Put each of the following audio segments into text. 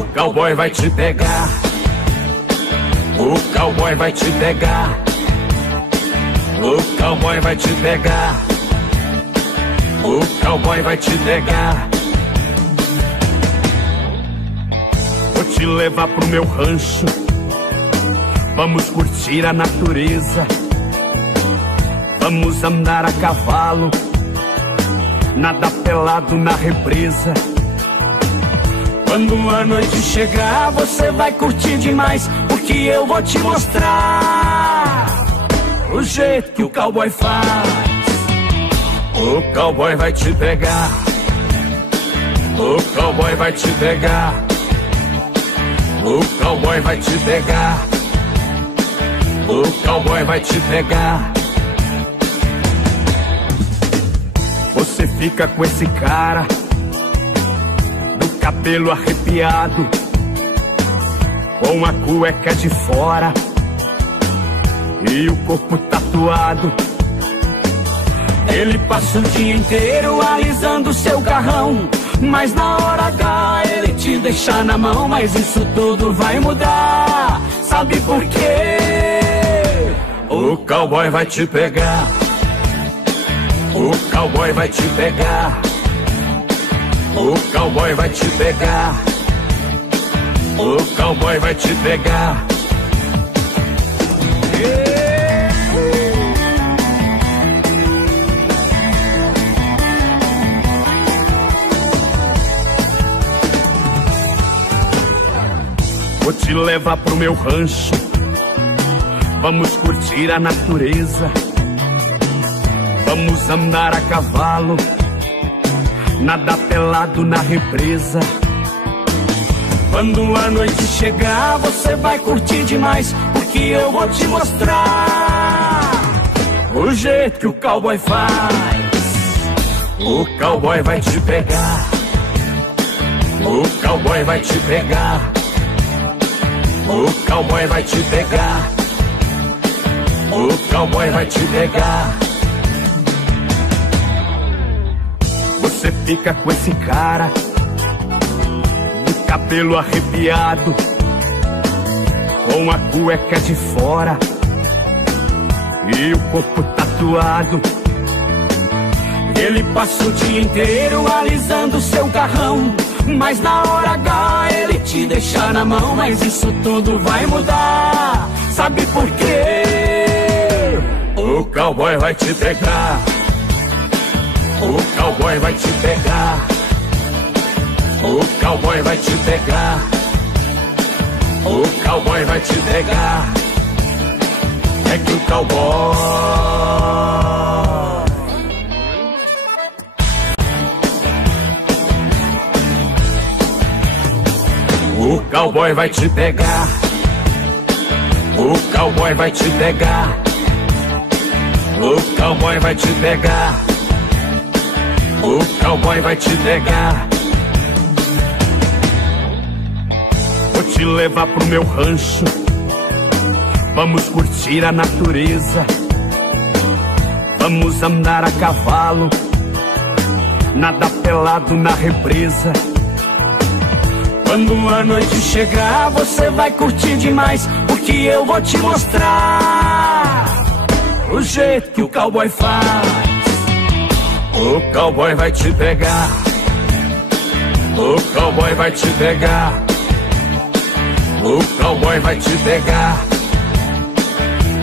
O cowboy vai te pegar. O cowboy vai te pegar. O cowboy vai te pegar. O cowboy vai te pegar. Vou te levar pro meu rancho. Vamos curtir a natureza. Vamos andar a cavalo. Nadar pelado na represa. Quando a noite chegar, você vai curtir demais, porque eu vou te mostrar o jeito que o cowboy faz. O cowboy vai te pegar. O cowboy vai te pegar. O cowboy vai te pegar. O cowboy vai te pegar. Você fica com esse cara, do cabelo arrepiado, com a cueca de fora e o corpo tatuado. Ele passa o dia inteiro alisando seu carrão, mas na hora H ele te deixa na mão. Mas isso tudo vai mudar, sabe por quê? O cowboy vai te pegar. O cowboy vai te pegar. O cowboy vai te pegar. O cowboy vai te pegar. Vou te levar pro meu rancho. Vamos curtir a natureza. Vamos andar a cavalo. Nadar pelado na represa. Quando a noite chegar, você vai curtir demais, porque eu vou te mostrar o jeito que o cowboy faz. O cowboy vai te pegar. O cowboy vai te pegar. O cowboy vai te pegar. O cowboy vai te pegar. Você fica com esse cara, do cabelo arrepiado, com a cueca de fora e o corpo tatuado. Ele passa o dia inteiro alisando seu carrão, mas na hora H ele te deixa na mão. Mas isso tudo vai mudar, sabe por quê? O cowboy vai te pegar. O cowboy vai te pegar. O cowboy vai te pegar. O cowboy vai te pegar. É que o cowboy, o cowboy vai te pegar. O cowboy vai te pegar. O cowboy vai te pegar. O cowboy vai te pegar. Vou te levar pro meu rancho. Vamos curtir a natureza. Vamos andar a cavalo. Nadar pelado na represa. Quando a noite chegar, você vai curtir demais, porque eu vou te mostrar o jeito que o cowboy faz. O cowboy vai te pegar. O cowboy vai te pegar. O cowboy vai te pegar.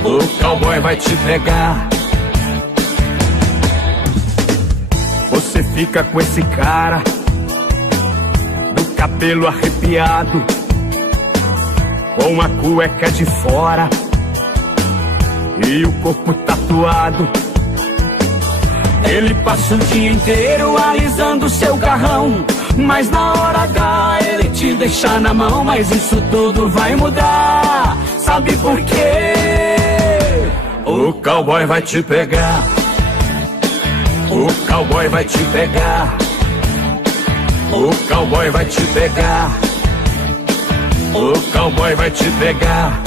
O cowboy vai te pegar. Você fica com esse cara, do cabelo arrepiado, com a cueca de fora e o corpo tatuado. Ele passa o dia inteiro alisando seu carrão, mas na hora H ele te deixa na mão. Mas isso tudo vai mudar, sabe por quê? O cowboy vai te pegar. O cowboy vai te pegar. O cowboy vai te pegar. O cowboy vai te pegar.